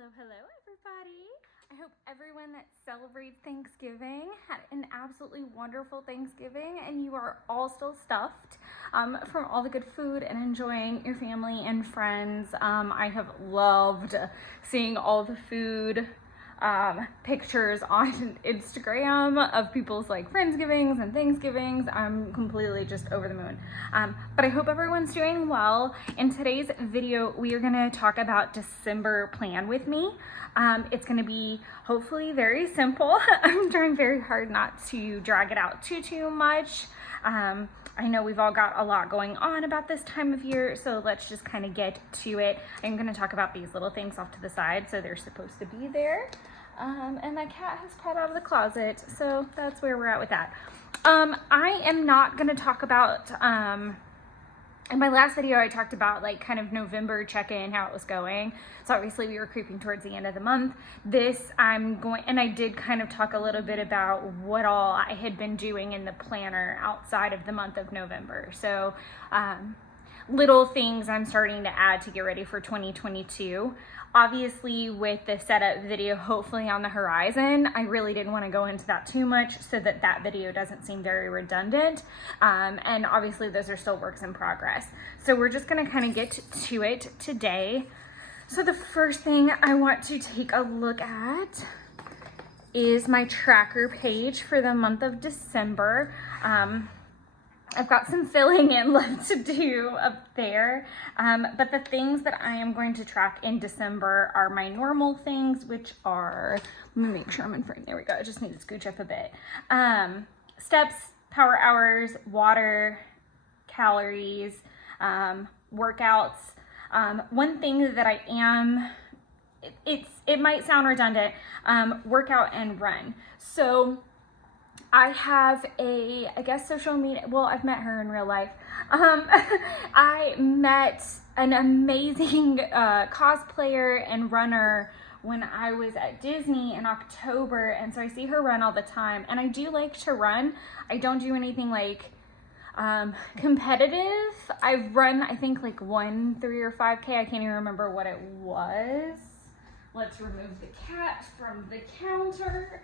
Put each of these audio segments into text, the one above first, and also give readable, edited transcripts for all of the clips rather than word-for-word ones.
Hello everybody. I hope everyone that celebrates Thanksgiving had an absolutely wonderful Thanksgiving and you are all still stuffed from all the good food and enjoying your family and friends. I have loved seeing all the food pictures on Instagram of people's like Friendsgivings and Thanksgivings. I'm completely just over the moon. But I hope everyone's doing well. In today's video, we are gonna talk about December plan with me. It's gonna be hopefully very simple. I'm trying very hard not to drag it out too much. I know we've all got a lot going on about this time of year, so let's just kind of get to it. I'm going to talk about these little things off to the side, so they're supposed to be there. And my cat has crawled out of the closet, so that's where we're at with that. I am not going to talk about, in my last video I talked about like kind of November check-in, how it was going. So obviously we were creeping towards the end of the month. This I'm going, and I did kind of talk a little bit about what all I had been doing in the planner outside of the month of November. So little things I'm starting to add to get ready for 2022. Obviously with the setup video hopefully on the horizon, I really didn't want to go into that too much so that that video doesn't seem very redundant. And obviously those are still works in progress. So we're just going to kind of get to it today. So the first thing I want to take a look at is my tracker page for the month of December. I've got some filling in left to do up there, but the things that I am going to track in December are my normal things, which are, let me make sure I'm in frame, there we go, I just need to scooch up a bit. Steps, power hours, water, calories, workouts. One thing that I am, it might sound redundant, workout and run. So I have I guess social media, well, I've met her in real life. I met an amazing cosplayer and runner when I was at Disney in October, and so I see her run all the time, and I do like to run. I don't do anything like competitive. I've run, I think, like 1, 3, or 5K. I can't even remember what it was. Let's remove the cat from the counter.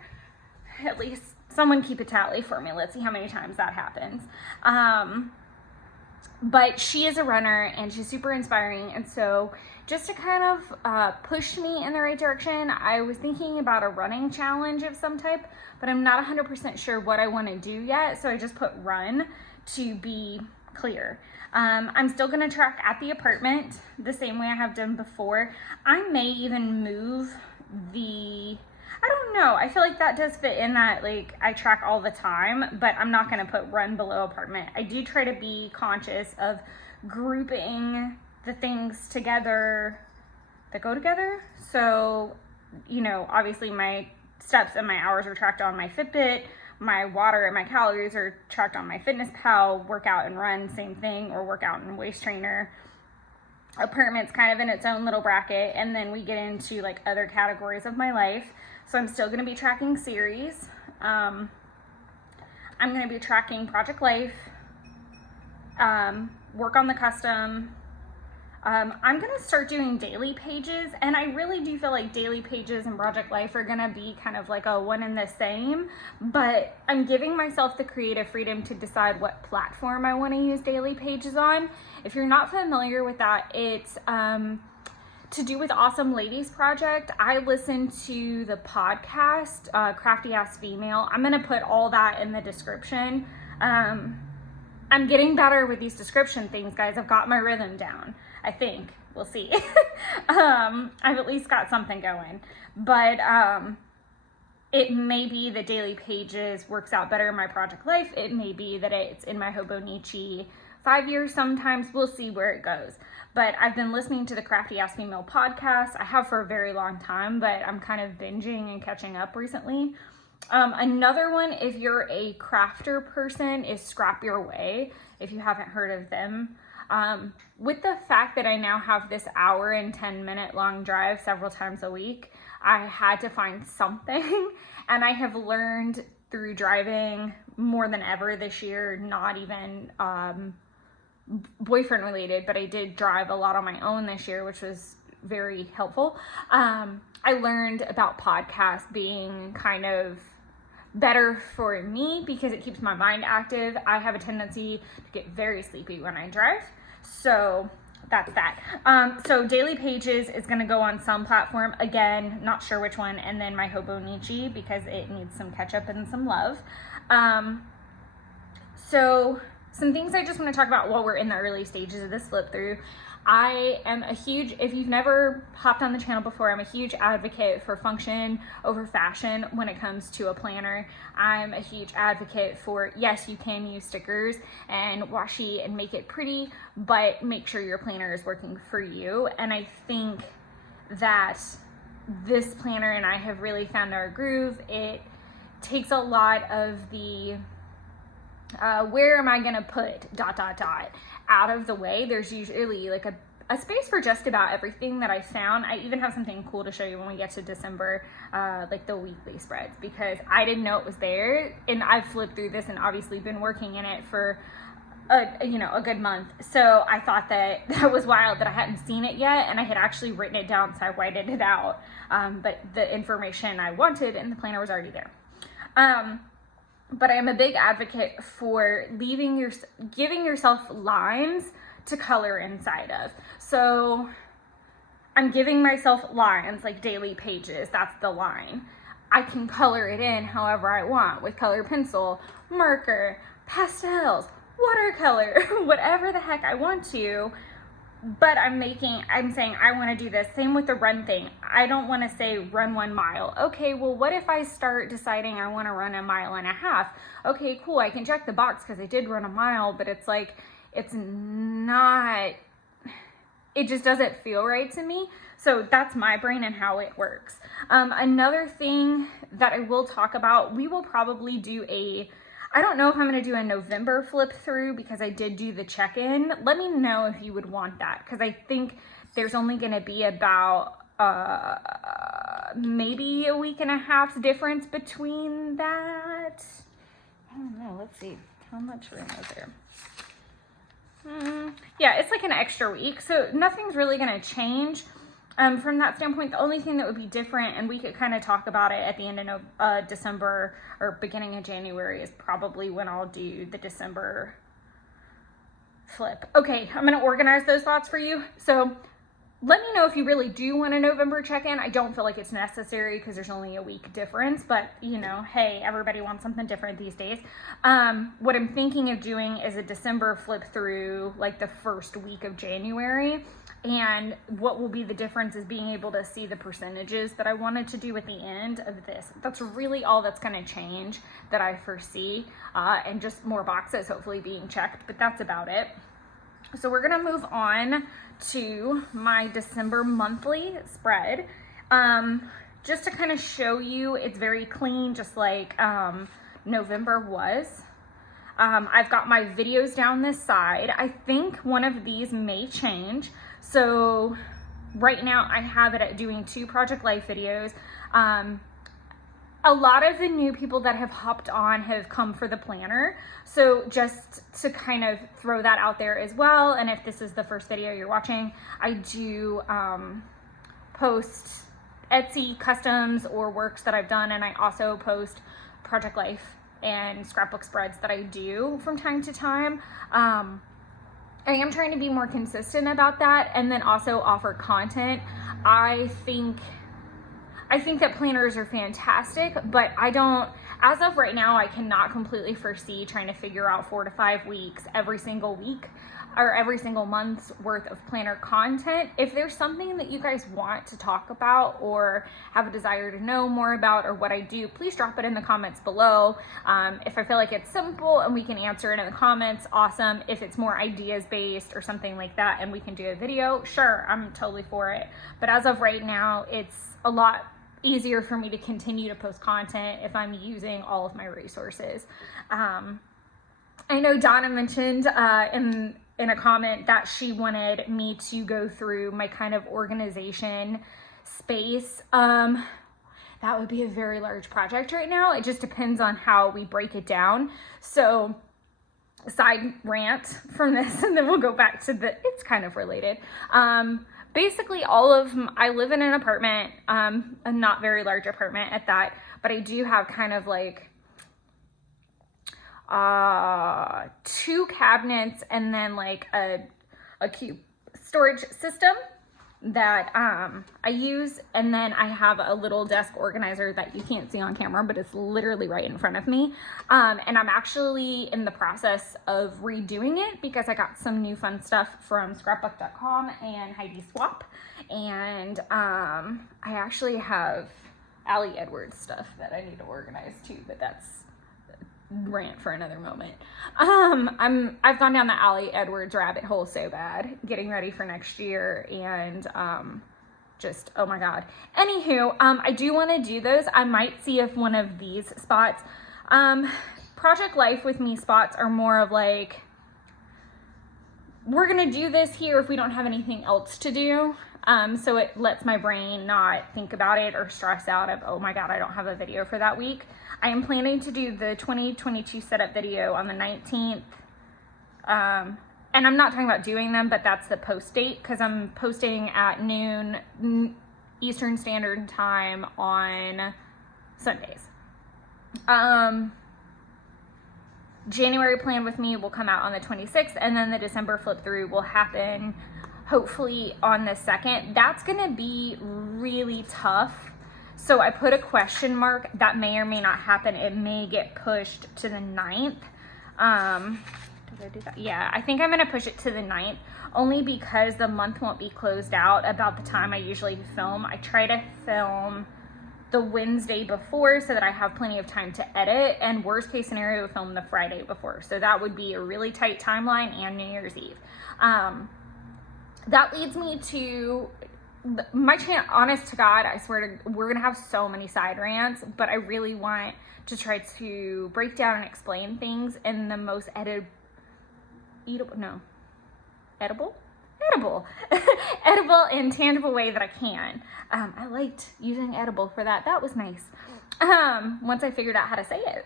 At least someone keep a tally for me. Let's see how many times that happens. But she is a runner and she's super inspiring. And so just to kind of push me in the right direction, I was thinking about a running challenge of some type, but I'm not 100% sure what I want to do yet. So I just put run to be clear. I'm still going to track at the apartment the same way I have done before. I may even move I don't know. I feel like that does fit in that, like, I track all the time, but I'm not going to put run below apartment. I do try to be conscious of grouping the things together that go together. So, you know, obviously my steps and my hours are tracked on my Fitbit. My water and my calories are tracked on my FitnessPal. Workout and run, same thing, or workout and waist trainer. Apartment's kind of in its own little bracket, and then we get into like other categories of my life. So I'm still going to be tracking series. I'm going to be tracking Project Life, work on the custom. I'm going to start doing daily pages, and I really do feel like daily pages and Project Life are going to be kind of like a one and the same, but I'm giving myself the creative freedom to decide what platform I want to use daily pages on. If you're not familiar with that, it's to do with Awesome Ladies Project. I listen to the podcast, Crafty Ass Female. I'm going to put all that in the description. I'm getting better with these description things, guys. I've got my rhythm down, I think. We'll see. I've at least got something going. But it may be that daily pages works out better in my Project Life. It may be that it's in my Hobonichi 5 years sometimes. We'll see where it goes. But I've been listening to the Crafty Ass Female podcast. I have for a very long time, but I'm kind of binging and catching up recently. Another one, if you're a crafter person, is Scrap Your Way, if you haven't heard of them. With the fact that I now have this hour and 10-minute long drive several times a week, I had to find something, and I have learned through driving more than ever this year, not even boyfriend related, but I did drive a lot on my own this year, which was very helpful. I learned about podcasts being kind of better for me because it keeps my mind active. I have a tendency to get very sleepy when I drive. So that's that. So Daily Pages is going to go on some platform. Again, not sure which one. And then my Hobonichi because it needs some catch up and some love. So some things I just want to talk about while we're in the early stages of this flip through. I am a huge, if you've never hopped on the channel before, I'm a huge advocate for function over fashion when it comes to a planner. I'm a huge advocate for, yes, you can use stickers and washi and make it pretty, but make sure your planner is working for you. And I think that this planner and I have really found our groove. It takes a lot of the where am I gonna put ... out of the way. There's usually like a space for just about everything that I found. I even have something cool to show you when we get to December, like the weekly spreads, because I didn't know it was there, and I've flipped through this and obviously been working in it for a good month. So I thought that was wild that I hadn't seen it yet, and I had actually written it down, so I whited it out. But the information I wanted in the planner was already there. But I am a big advocate for giving yourself lines to color inside of. So I'm giving myself lines, like Daily Pages, that's the line. I can color it in however I want with color pencil, marker, pastels, watercolor, whatever the heck I want to. But I'm saying I want to do this. Same with the run thing. I don't want to say run 1 mile. Okay, well, what if I start deciding I want to run 1.5 miles? Okay, cool. I can check the box because I did run 1 mile, but it's like, it's not, it just doesn't feel right to me. So that's my brain and how it works. Another thing that I will talk about, we will probably do I don't know if I'm going to do a November flip through because I did do the check-in. Let me know if you would want that, because I think there's only going to be about maybe a week and a half difference between that. I don't know. Let's see. How much room is there? Yeah, it's like an extra week. So nothing's really going to change. From that standpoint, the only thing that would be different, and we could kind of talk about it at the end of December or beginning of January, is probably when I'll do the December flip. Okay, I'm going to organize those thoughts for you. So let me know if you really do want a November check-in. I don't feel like it's necessary because there's only a week difference, but hey, everybody wants something different these days. What I'm thinking of doing is a December flip through like the first week of January. And what will be the difference is being able to see the percentages that I wanted to do at the end of this. That's really all that's going to change that I foresee, and just more boxes hopefully being checked, but that's about it. So we're going to move on to my December monthly spread. Just to kind of show you, it's very clean, just like November was. I've got my videos down this side. I think one of these may change. So right now I have it at doing 2 Project Life videos. A lot of the new people that have hopped on have come for the planner. So just to kind of throw that out there as well. And if this is the first video you're watching, I do post Etsy customs or works that I've done. And I also post Project Life and scrapbook spreads that I do from time to time. I am trying to be more consistent about that, and then also offer content. I think that planners are fantastic, but as of right now, I cannot completely foresee trying to figure out 4 to 5 weeks every single week or every single month's worth of planner content. If there's something that you guys want to talk about or have a desire to know more about or what I do, please drop it in the comments below. If I feel like it's simple and we can answer it in the comments, awesome. If it's more ideas based or something like that and we can do a video, sure, I'm totally for it. But as of right now, it's a lot easier for me to continue to post content if I'm using all of my resources. I know Donna mentioned in a comment that she wanted me to go through my kind of organization space. That would be a very large project right now. It just depends on how we break it down. So side rant from this, and then we'll go back to it's kind of related. basically I live in an apartment, a not very large apartment at that, but I do have kind of like 2 cabinets and then like a cube storage system that I use, and then I have a little desk organizer that you can't see on camera, but it's literally right in front of me, and I'm actually in the process of redoing it because I got some new fun stuff from scrapbook.com and Heidi Swap, and I actually have Allie Edwards stuff that I need to organize too, but that's rant for another moment. I've gone down the Allie Edwards rabbit hole so bad getting ready for next year, and just, oh my god. Anywho, I do want to do those. I might see if one of these spots, Project Life with me spots are more of like, we're gonna do this here if we don't have anything else to do. So it lets my brain not think about it or stress out of, oh my god, I don't have a video for that week. I am planning to do the 2022 setup video on the 19th. And I'm not talking about doing them, but that's the post date because I'm posting at noon Eastern Standard Time on Sundays. January Plan with Me will come out on the 26th, and then the December flip through will happen hopefully on the 2nd. That's gonna be really tough. So I put a question mark. That may or may not happen. It may get pushed to the 9th. Did I do that? Yeah, I think I'm gonna push it to the 9th only because the month won't be closed out about the time I usually film. I try to film the Wednesday before so that I have plenty of time to edit, and worst case scenario, film the Friday before. So that would be a really tight timeline, and New Year's Eve. That leads me to my channel. Honest to God, I swear to, we're gonna have so many side rants, but I really want to try to break down and explain things in the most edible and tangible way that I can. I liked using edible for that. That was nice. Once I figured out how to say it.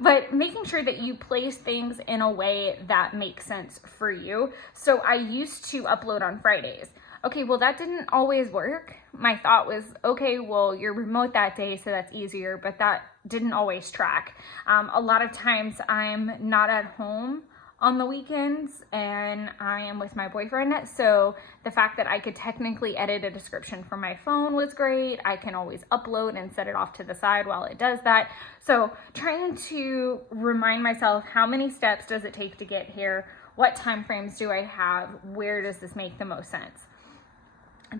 But making sure that you place things in a way that makes sense for you. So I used to upload on Fridays. Okay, well that didn't always work. My thought was, okay, well you're remote that day, so that's easier, but that didn't always track. A lot of times I'm not at home on the weekends and I am with my boyfriend, so the fact that I could technically edit a description from my phone was great. I can always upload and set it off to the side while it does that. So trying to remind myself, how many steps does it take to get here? What time frames do I have? Where does this make the most sense?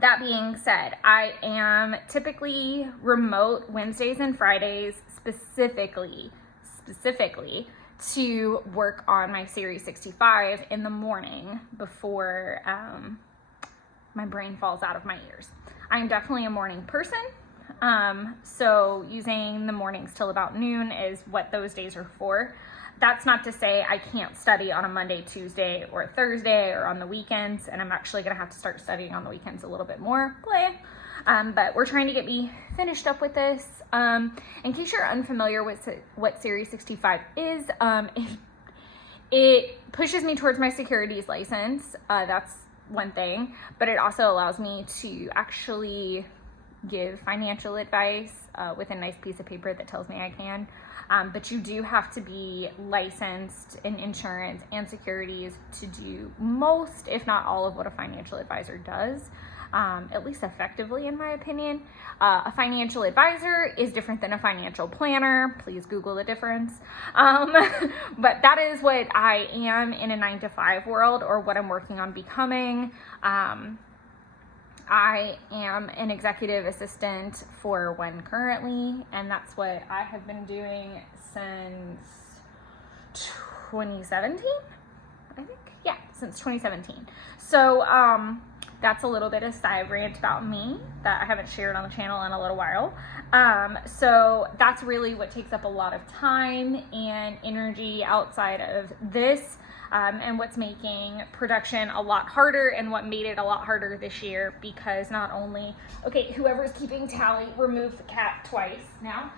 That being said, I am typically remote Wednesdays and Fridays, specifically to work on my Series 65 in the morning before my brain falls out of my ears. I am definitely a morning person, so using the mornings till about noon is what those days are for. That's not to say I can't study on a Monday, Tuesday, or Thursday, or on the weekends, and I'm actually gonna have to start studying on the weekends a little bit more. But we're trying to get me finished up with this. In case you're unfamiliar with what Series 65 is, it pushes me towards my securities license. That's one thing, but it also allows me to actually give financial advice with a nice piece of paper that tells me I can. But you do have to be licensed in insurance and securities to do most, if not all, of what a financial advisor does, at least effectively, in my opinion. A financial advisor is different than a financial planner. Please Google the difference. But that is what I am in a 9-to-5 world, or what I'm working on becoming. I am an executive assistant for one currently, and that's what I have been doing since 2017, I think. Yeah, since 2017. So that's a little bit of side rant about me that I haven't shared on the channel in a little while. So that's really what takes up a lot of time and energy outside of this. And what's making production a lot harder, and what made it a lot harder this year, because not only, okay, whoever's keeping tally, remove the cat twice now.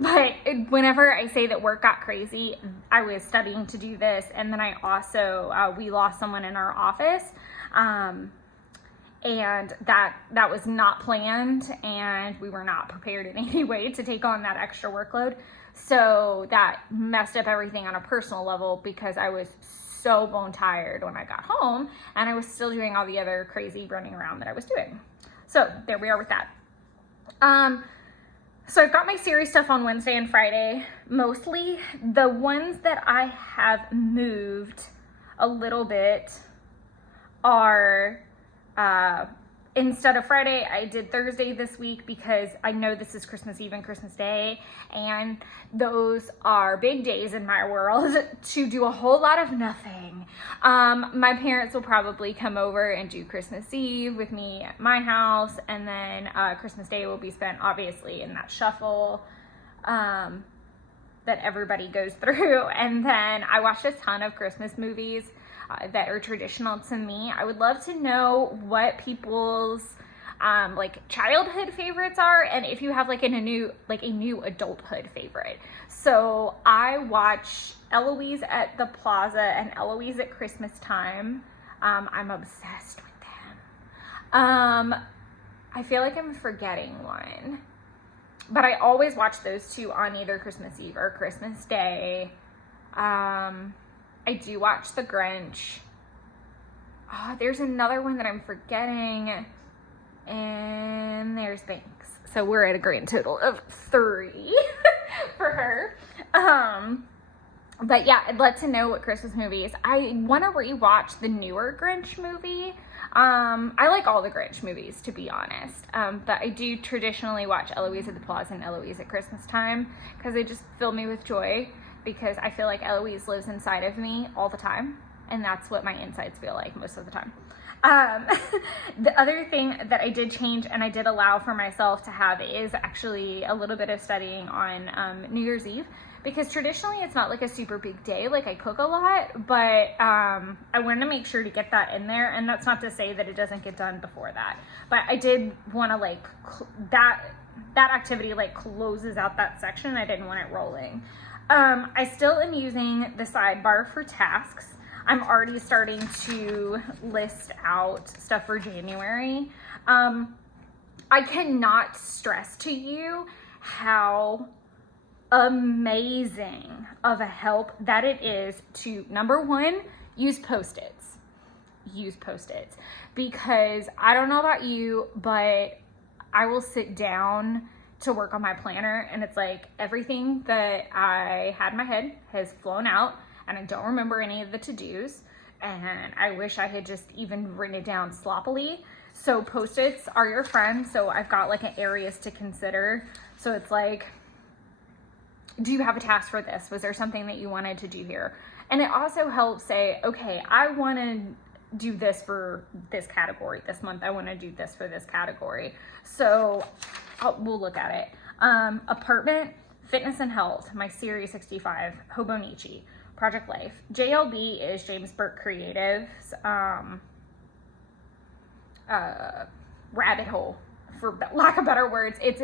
But whenever I say that work got crazy, I was studying to do this, and then I also we lost someone in our office, and that was not planned, and we were not prepared in any way to take on that extra workload. So that messed up everything on a personal level, because I was so bone tired when I got home, and I was still doing all the other crazy running around that I was doing. So there we are with that. So I've got my series stuff on Wednesday and Friday, mostly. The ones that I have moved a little bit are, instead of Friday, I did Thursday this week, because I know this is Christmas Eve and Christmas Day, and those are big days in my world to do a whole lot of nothing. My parents will probably come over and do Christmas Eve with me at my house, and then Christmas Day will be spent obviously in that shuffle that everybody goes through. And then I watched a ton of Christmas movies that are traditional to me. I would love to know what people's like childhood favorites are, and if you have like a new adulthood favorite. So I watch Eloise at the Plaza and Eloise at Christmas time. I'm obsessed with them. I feel like I'm forgetting one, but I always watch those two on either Christmas Eve or Christmas Day. I do watch The Grinch. Oh, there's another one that I'm forgetting. And there's Banks. So we're at a grand total of 3 for her. But yeah, I'd love to know what Christmas movies. I want to rewatch the newer Grinch movie. I like all the Grinch movies, to be honest. But I do traditionally watch Eloise at the Plaza and Eloise at Christmas time, because they just fill me with joy, because I feel like Eloise lives inside of me all the time, and that's what my insides feel like most of the time. The other thing that I did change, and I did allow for myself to have, is actually a little bit of studying on New Year's Eve, because traditionally it's not like a super big day. Like, I cook a lot, but I wanted to make sure to get that in there, and that's not to say that it doesn't get done before that, but I did want to like that activity like closes out that section. I didn't want it rolling. I still am using the sidebar for tasks. I'm already starting to list out stuff for January. I cannot stress to you how amazing of a help that it is to, number one, use Post-its. Use Post-its. Because I don't know about you, but I will sit down to work on my planner, and it's like everything that I had in my head has flown out, and I don't remember any of the to-dos, and I wish I had just even written it down sloppily. So Post-its are your friend. So I've got like an areas to consider. So it's like, do you have a task for this? Was there something that you wanted to do here? And it also helps say, okay, I want to do this for this category this month. I want to do this for this category. So we'll look at it. Apartment, fitness and health, my Series 65, Hobonichi, Project Life. JLB is James Burke Creative's rabbit hole, for lack of better words. It's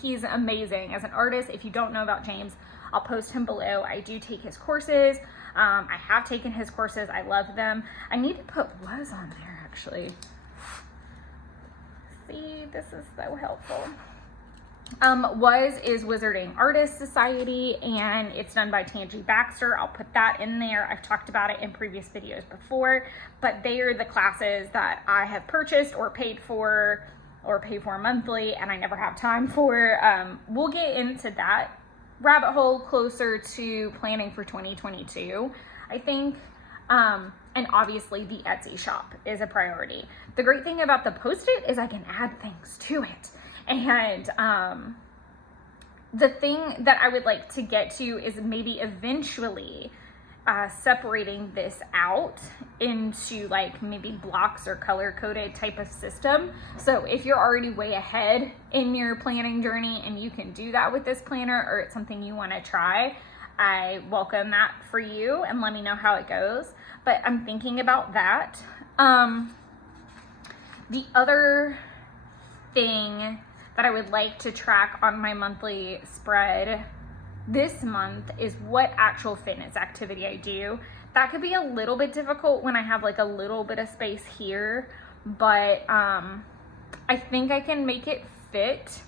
he's amazing as an artist. If you don't know about James, I'll post him below. I do take his courses. I have taken his courses. I love them. I need to put was on there, actually. See, this is so helpful. Was is Wizarding Artist Society, and it's done by Tangi Baxter. I'll put that in there. I've talked about it in previous videos before, but they are the classes that I have purchased or paid for or pay for monthly, and I never have time for. We'll get into that rabbit hole closer to planning for 2022, I think. And obviously the Etsy shop is a priority. The great thing about the Post-it is I can add things to it. And the thing that I would like to get to is maybe eventually separating this out into like maybe blocks or color coded type of system. So if you're already way ahead in your planning journey and you can do that with this planner, or it's something you want to try, I welcome that for you, and let me know how it goes. But I'm thinking about that. The other thing that I would like to track on my monthly spread this month is what actual fitness activity I do. That could be a little bit difficult when I have like a little bit of space here, but I think I can make it fit.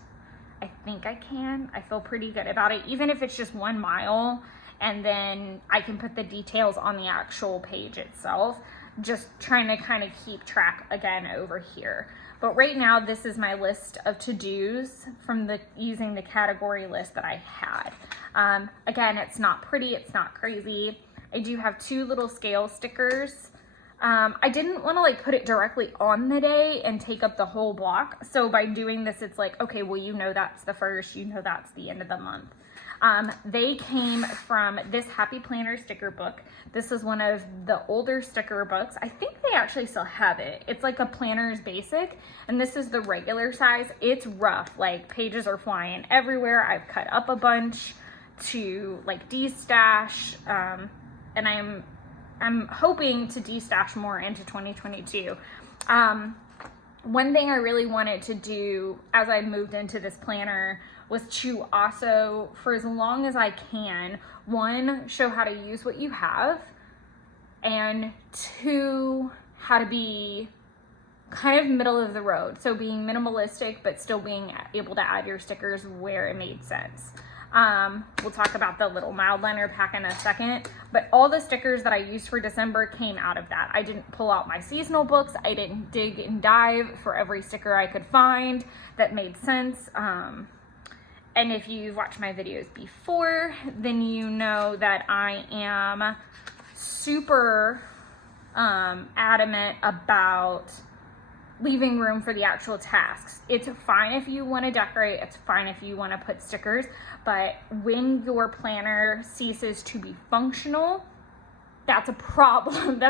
I think I can. I feel pretty good about it, even if it's just 1 mile, and then I can put the details on the actual page itself. Just trying to kind of keep track again over here. But right now, this is my list of to-dos from using the category list that I had. Again, it's not pretty, it's not crazy. I do have 2 little scale stickers. I didn't want to like put it directly on the day and take up the whole block. So by doing this, it's like, okay, well, you know, that's the first, you know, that's the end of the month. They came from this Happy Planner sticker book. This is one of the older sticker books. I think they actually still have it. It's like a Planner's Basic, and this is the regular size. It's rough, like pages are flying everywhere. I've cut up a bunch to like de-stash, and I'm hoping to de-stash more into 2022. One thing I really wanted to do as I moved into this planner was to also, for as long as I can, 1, show how to use what you have, and 2, how to be kind of middle of the road. So being minimalistic, but still being able to add your stickers where it made sense. We'll talk about the little mild liner pack in a second, but all the stickers that I used for December came out of that. I didn't pull out my seasonal books. I didn't dig and dive for every sticker I could find that made sense. And if you've watched my videos before, then you know that I am super adamant about leaving room for the actual tasks. It's fine if you want to decorate, it's fine if you want to put stickers, but when your planner ceases to be functional, that's a problem.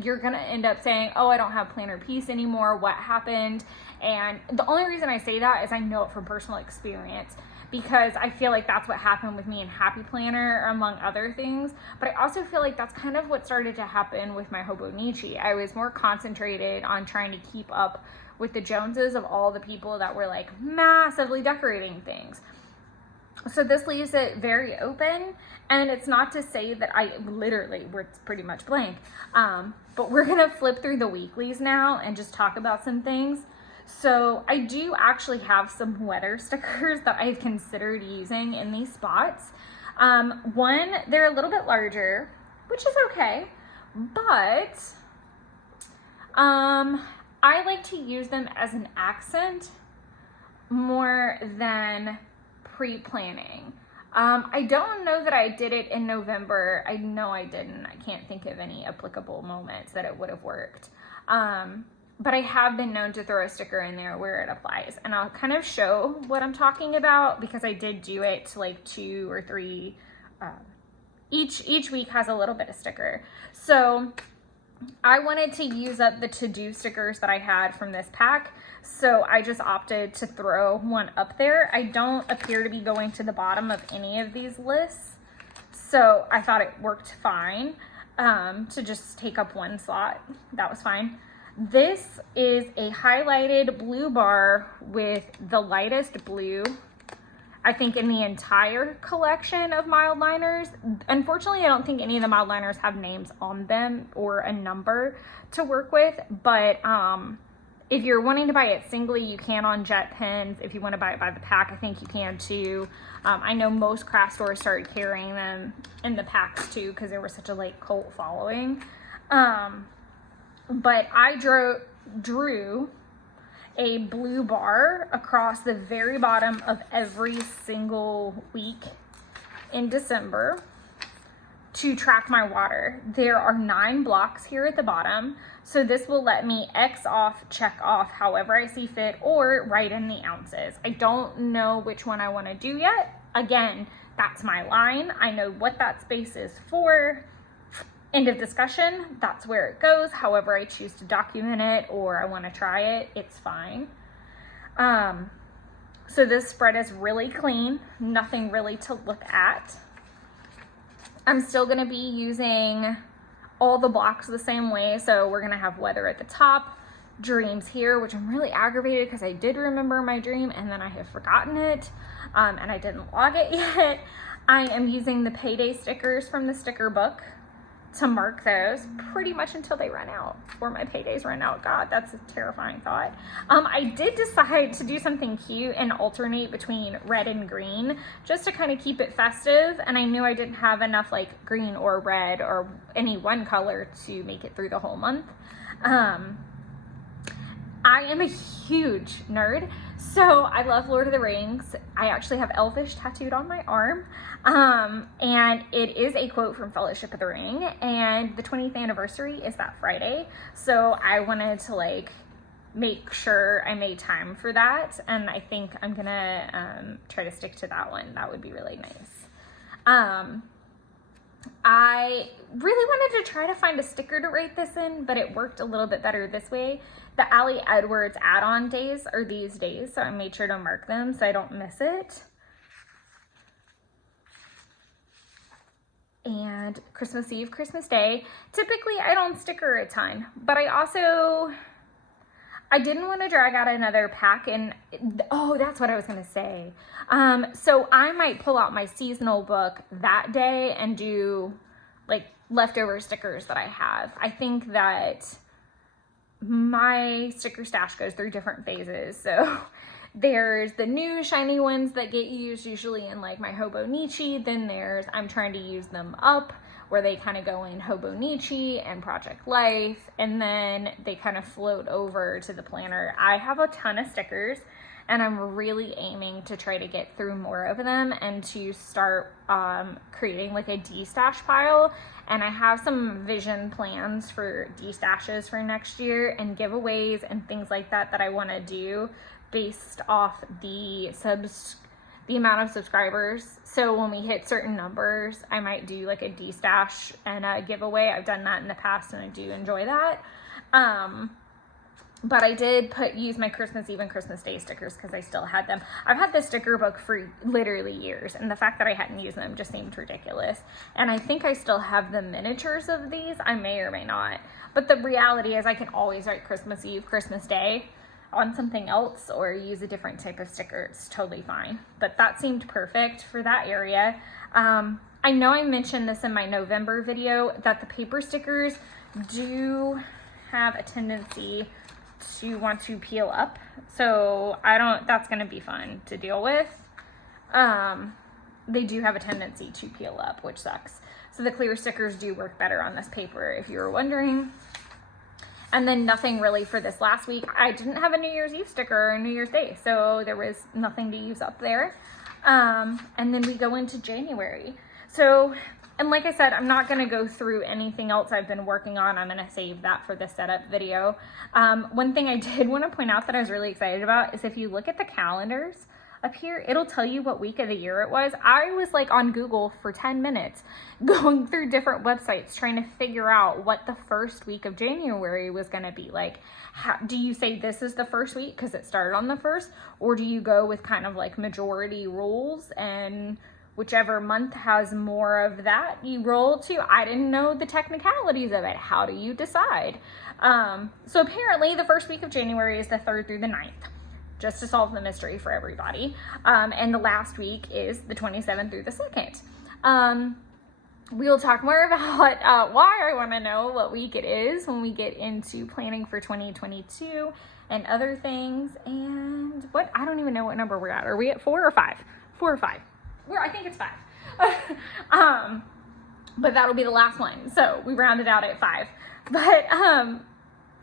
You're gonna end up saying, oh, I don't have planner peace anymore, what happened? And the only reason I say that is I know it from personal experience, because I feel like that's what happened with me in Happy Planner, among other things. But I also feel like that's kind of what started to happen with my Hobonichi. I was more concentrated on trying to keep up with the Joneses of all the people that were like massively decorating things. So this leaves it very open, and it's not to say that it's pretty much blank. But we're gonna flip through the weeklies now and just talk about some things. So I do actually have some weather stickers that I've considered using in these spots. One, they're a little bit larger, which is okay, but I like to use them as an accent more than pre-planning. I don't know that I did it in November. I know I didn't. I can't think of any applicable moments that it would have worked. But I have been known to throw a sticker in there where it applies, and I'll kind of show what I'm talking about, because I did do it to like 2 or 3, each week has a little bit of sticker. So I wanted to use up the to-do stickers that I had from this pack, so I just opted to throw one up there. I don't appear to be going to the bottom of any of these lists, so I thought it worked fine to just take up one slot. That was fine. This is a highlighted blue bar with the lightest blue, I think, in the entire collection of mild liners. Unfortunately, I don't think any of the mild liners have names on them or a number to work with, but if you're wanting to buy it singly, you can on Jet Pens. If you want to buy it by the pack, I think you can too. I know most craft stores started carrying them in the packs too, because there was such a like cult following. But I drew a blue bar across the very bottom of every single week in December to track my water. There are 9 blocks here at the bottom, so this will let me X off, check off however I see fit, or write in the ounces. I don't know which one I want to do yet. Again, that's my line. I know what that space is for. End of discussion. That's where it goes. However I choose to document it, or I want to try it, it's fine. So this spread is really clean, nothing really to look at. I'm still going to be using all the blocks the same way. So we're going to have weather at the top, dreams here, which I'm really aggravated because I did remember my dream and then I have forgotten it, and I didn't log it yet. I am using the payday stickers from the sticker book to mark those pretty much until they run out, or my paydays run out. God, that's a terrifying thought. I did decide to do something cute and alternate between red and green just to kind of keep it festive, and I knew I didn't have enough like green or red or any one color to make it through the whole month. I am a huge nerd, so I love Lord of the Rings. I actually have Elvish tattooed on my arm, and it is a quote from Fellowship of the Ring, and the 20th anniversary is that Friday, so I wanted to like make sure I made time for that, and I think I'm gonna try to stick to that one. That would be really nice. I really wanted to try to find a sticker to write this in, but it worked a little bit better this way. The Allie Edwards add-on days are these days, so I made sure to mark them so I don't miss it. And Christmas Eve, Christmas Day. Typically, I don't sticker a ton, but I didn't want to drag out another pack, and oh, that's what I was gonna say. So I might pull out my seasonal book that day and do like leftover stickers that I have. I think that my sticker stash goes through different phases. So there's the new shiny ones that get used usually in like my Hobonichi. Then I'm trying to use them up where they kind of go in Hobonichi and Project Life, and then they kind of float over to the planner. I have a ton of stickers, and I'm really aiming to try to get through more of them and to start creating like a de-stash pile. And I have some vision plans for de-stashes for next year and giveaways and things like that that I want to do based off the amount of subscribers. So when we hit certain numbers, I might do like a de-stash and a giveaway. I've done that in the past and I do enjoy that. But I did use my Christmas Eve and Christmas Day stickers because I still had them. I've had this sticker book for literally years, and the fact that I hadn't used them just seemed ridiculous. And I think I still have the miniatures of these. I may or may not. But the reality is I can always write Christmas Eve, Christmas Day on something else or use a different type of sticker. It's totally fine. But that seemed perfect for that area. I know I mentioned this in my November video that the paper stickers do have a tendency to want to peel up, so that's going to be fun to deal with. They do have a tendency to peel up, which sucks. So the clear stickers do work better on this paper, if you were wondering. And then nothing really for this last week. I didn't have a New Year's Eve sticker or New Year's Day, so there was nothing to use up there. And then we go into January. So, and like I said, I'm not going to go through anything else I've been working on. I'm going to save that for the setup video. One thing I did want to point out that I was really excited about is if you look at the calendars up here, it'll tell you what week of the year it was. I was like on Google for 10 minutes going through different websites trying to figure out what the first week of January was going to be like. Do you say this is the first week because it started on the 1st, or do you go with kind of like majority rules and whichever month has more of that you roll to? I didn't know the technicalities of it. How do you decide? So apparently the first week of January is the 3rd through the 9th, just to solve the mystery for everybody. And the last week is the 27th through the 2nd. We'll talk more about why I want to know what week it is when we get into planning for 2022 and other things. And I don't even know what number we're at. Are we at 4 or 5? 4 or 5. I think it's 5. But that'll be the last one. So we rounded out at 5. But I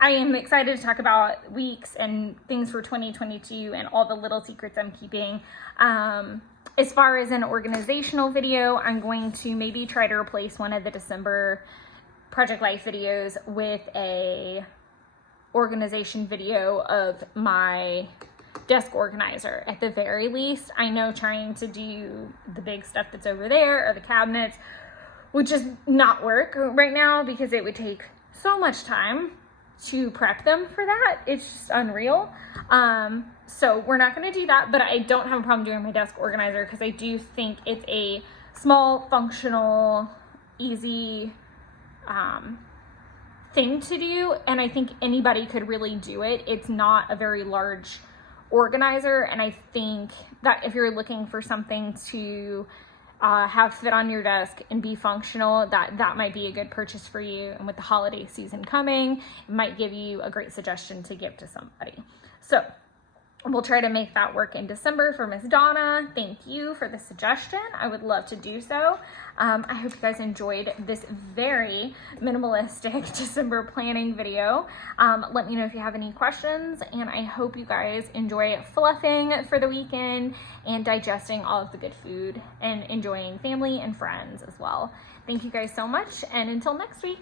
am excited to talk about weeks and things for 2022 and all the little secrets I'm keeping. As far as an organizational video, I'm going to maybe try to replace one of the December Project Life videos with a organization video of my desk organizer at the very least. I know trying to do the big stuff that's over there or the cabinets would just not work right now because it would take so much time to prep them for that. It's just unreal. So we're not going to do that, but I don't have a problem doing my desk organizer because I do think it's a small, functional, easy thing to do, and I think anybody could really do it. It's not a very large organizer, and I think that if you're looking for something to have fit on your desk and be functional, that might be a good purchase for you. And with the holiday season coming, it might give you a great suggestion to give to somebody. So we'll try to make that work in December for Miss Donna. Thank you for the suggestion. I would love to do so. I hope you guys enjoyed this very minimalistic December planning video. Let me know if you have any questions, and I hope you guys enjoy fluffing for the weekend and digesting all of the good food and enjoying family and friends as well. Thank you guys so much, and until next week.